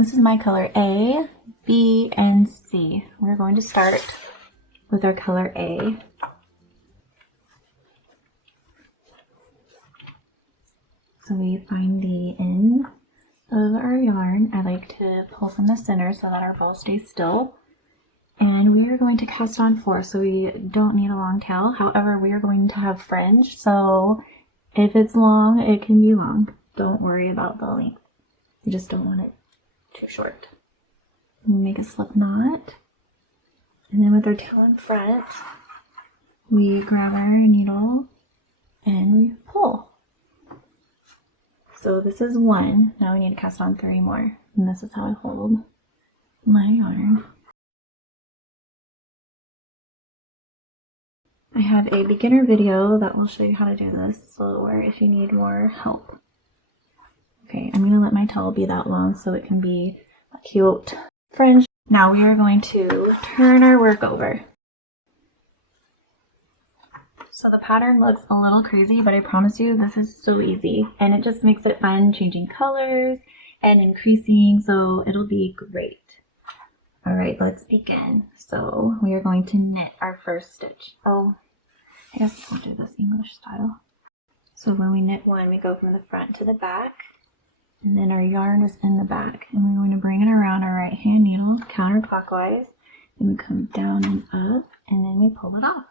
This is my color A, B, and C. We're going to start with our color A. So we find the end of our yarn. I like to pull from the center so that our bow stays still. And we are going to cast on 4, so we don't need a long tail. However, we are going to have fringe, so if it's long, it can be long. Don't worry about the length. You just don't want it too short. We make a slip knot, and then with our tail in front, we grab our needle and we pull. So this is 1. Now we need to cast on 3 more, and this is how I hold my yarn. I have a beginner video that will show you how to do this, or if you need more help. Okay, I'm going to let my tail be that long so it can be a cute fringe. Now we are going to turn our work over. So the pattern looks a little crazy, but I promise you this is so easy. And it just makes it fun changing colors and increasing, so it'll be great. Alright, let's begin. So we are going to knit our first stitch. Oh, I guess we'll do this English style. So when we knit 1, we go from the front to the back. And then our yarn is in the back, and we're going to bring it around our right hand needle counterclockwise. Then we come down and up, and then we pull it off.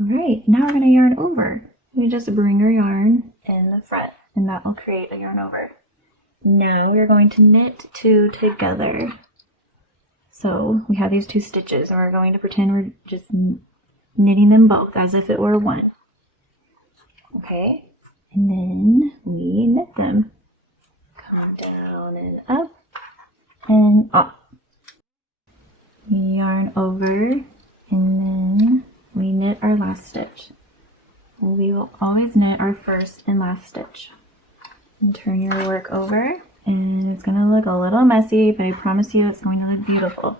Alright, now we're going to yarn over. We just bring our yarn in the front, and that will create a yarn over. Now we're going to knit 2 together. So we have these 2 stitches, and we're going to pretend we're just knitting them both as if it were 1. Okay, and then we knit them. Come down and up and off. We yarn over, and then we knit our last stitch. We will always knit our first and last stitch. And turn your work over, and it's going to look a little messy, but I promise you it's going to look beautiful.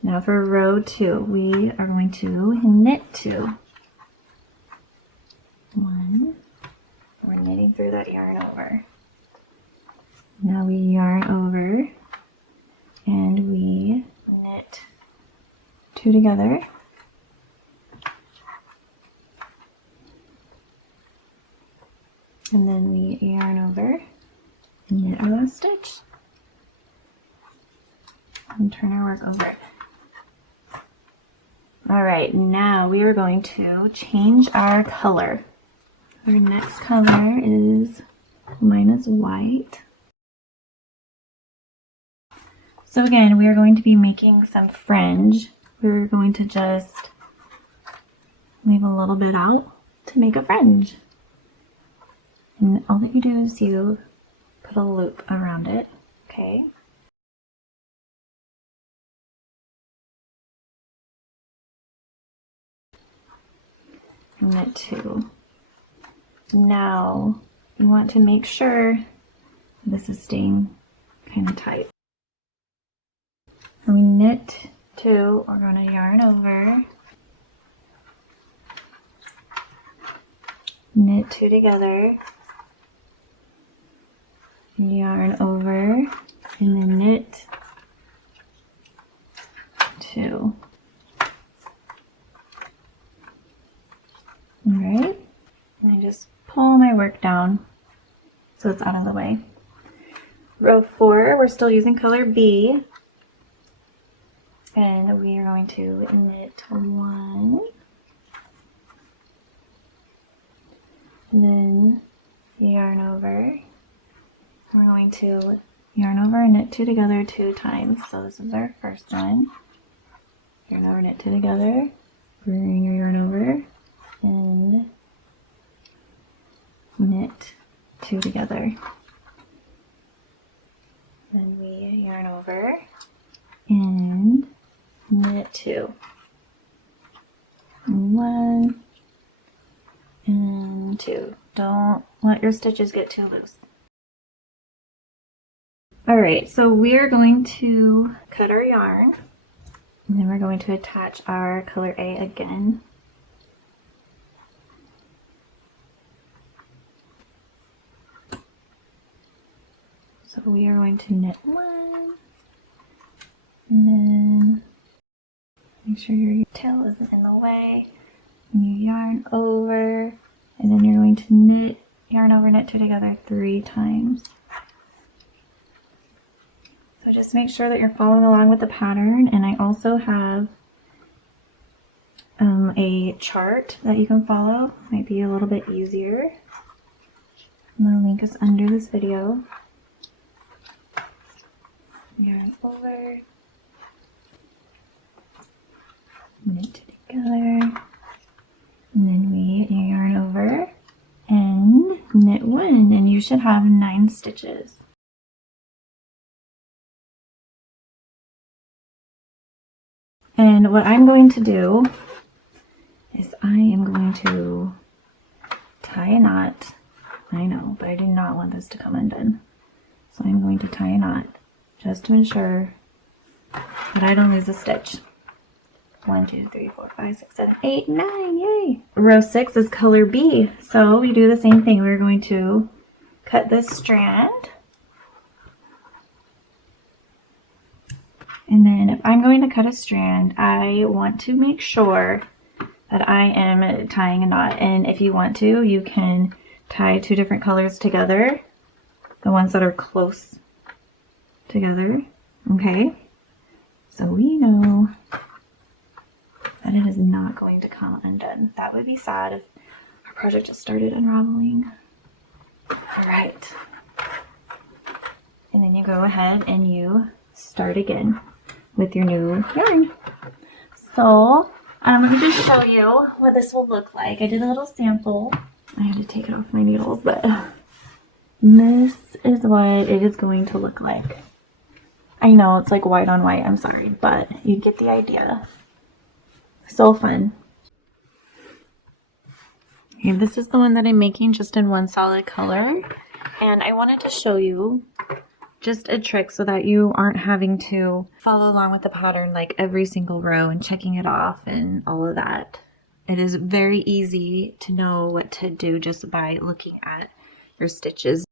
Now for row 2, we are going to knit 2. 1. We're knitting through that yarn over. Now we yarn over and we knit 2 together. And then we yarn over and knit our last stitch. And turn our work over. Alright, now we are going to change our color. Our next color is, mine is white. So again, we are going to be making some fringe. We're going to just leave a little bit out to make a fringe. And all that you do is you put a loop around it, okay? Knit 2. Now, you want to make sure this is staying kind of tight. And we knit 2, we're going to yarn over, knit 2 together, yarn over, and then knit 2. Alright, and I just pull my work down so it's out of the way. Row 4, we're still using color B. And we are going to knit 1, and then yarn over. We're going to yarn over and knit 2 together 2 times. So this is our first one. Yarn over, knit 2 together, bring your yarn over, and knit 2 together. Then we yarn over and knit 2. 1 and 2. Don't let your stitches get too loose. Alright, so we are going to cut our yarn, and then we're going to attach our color A again. So So we are going to knit one, and then make sure your tail isn't in the way, and you yarn over, and then you're going to knit, yarn over, knit two together 3 times. So just make sure that you're following along with the pattern, and I also have a chart that you can follow. Might be a little bit easier. And the link is under this video. Yarn over, knit together, and then we yarn over and knit one, and you should have 9 stitches. And what I'm going to do is I am going to tie a knot. I know, but I do not want this to come undone. So I'm going to tie a knot just to ensure that I don't lose a stitch. 1, 2, 3, 4, 5, 6, 7, 8, 9, yay! Row 6 is color B. So we do the same thing. We're going to cut this strand. And then if I'm going to cut a strand, I want to make sure that I am tying a knot. And if you want to, you can tie 2 different colors together, the ones that are close together. Okay, so we know that it is not going to come undone. That would be sad if our project just started unraveling. All right, and then you go ahead and you start again with your new yarn. So let me just show you what this will look like. I did a little sample. I had to take it off my needles, but this is what it is going to look like. I know it's like white on white, I'm sorry, but you get the idea. So fun. Okay, this is the one that I'm making just in one solid color, and I wanted to show you just a trick so that you aren't having to follow along with the pattern like every single row and checking it off and all of that. It is very easy to know what to do just by looking at your stitches.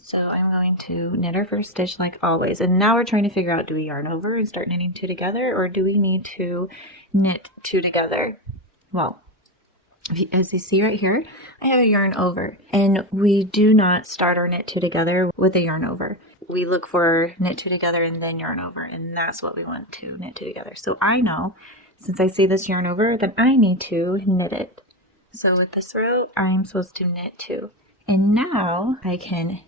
So I'm going to knit our first stitch like always, and now we're trying to figure out, do we yarn over and start knitting 2 together, or do we need to knit 2 together? Well, as you see right here, I have a yarn over, and we do not start our knit 2 together with a yarn over. We look for knit 2 together and then yarn over, and that's what we want to knit 2 together. So I know, since I see this yarn over, that I need to knit it. So with this row, I'm supposed to knit 2, and now I can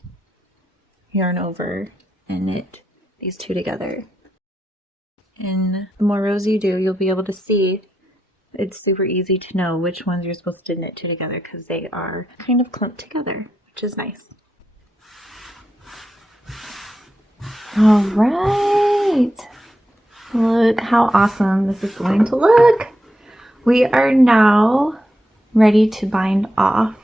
yarn over and knit these 2 together. And the more rows you do, you'll be able to see it's super easy to know which ones you're supposed to knit 2 together because they are kind of clumped together, which is nice. All right, look how awesome this is going to look. We are now ready to bind off.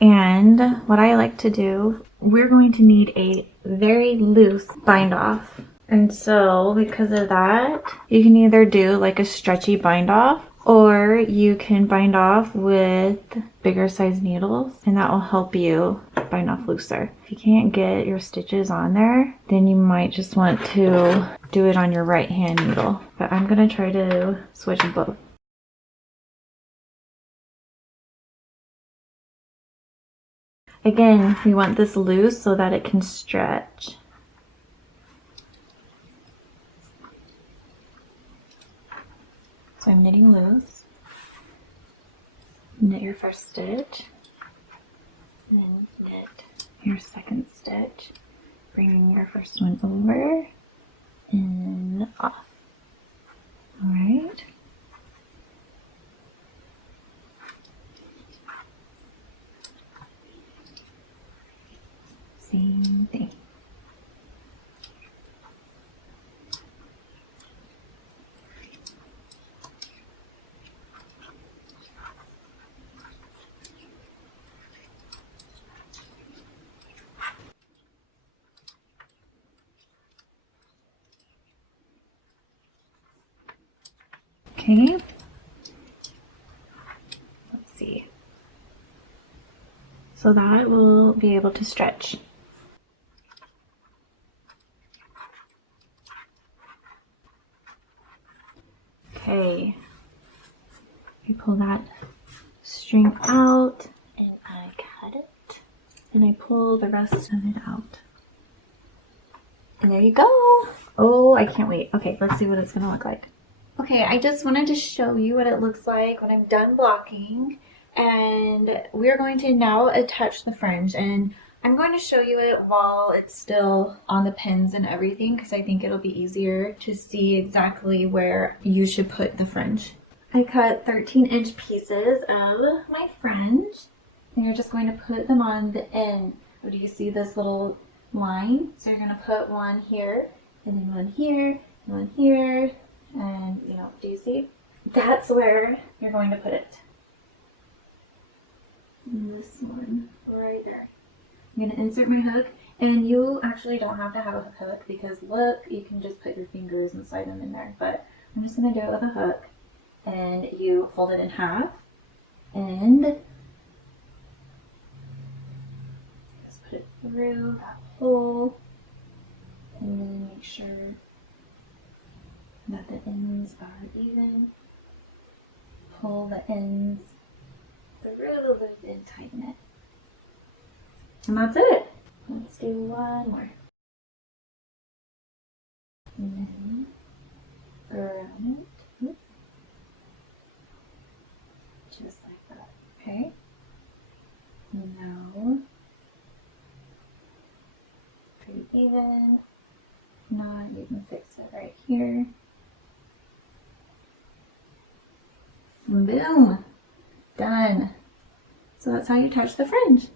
And what I like to do, we're going to need a very loose bind off. And so because of that, you can either do like a stretchy bind off, or you can bind off with bigger size needles, and that will help you bind off looser. If you can't get your stitches on there, then you might just want to do it on your right hand needle. But I'm gonna try to switch both. Again, we want this loose so that it can stretch. So I'm knitting loose. Knit your first stitch, then knit your second stitch, bringing your first one over and off. All right. Same thing. Okay. Let's see. so that will be able to stretch. Okay, I pull that string out and I cut it, and I pull the rest of it out. And there you go. Oh, I can't wait. Okay, let's see what it's gonna look like. Okay, I just wanted to show you what it looks like when I'm done blocking. And we're going to now attach the fringe. And I'm going to show you it while it's still on the pins and everything, because I think it'll be easier to see exactly where you should put the fringe. I cut 13-inch pieces of my fringe. And you're just going to put them on the end. Do you see this little line? So you're going to put one here, and then one here, and one here, and do you see? That's where you're going to put it. And this one right there. I'm going to insert my hook, and you actually don't have to have a hook because look, you can just put your fingers and slide them in there, but I'm just going to do it with a hook, and you fold it in half, and just put it through that hole, and then make sure that the ends are even. Pull the ends through the loop and tighten it. And that's it. Let's do one more. And then around it. Just like that. Okay? Now, pretty even. Not, you can fix it right here. And boom! Done. So that's how you attach the fringe.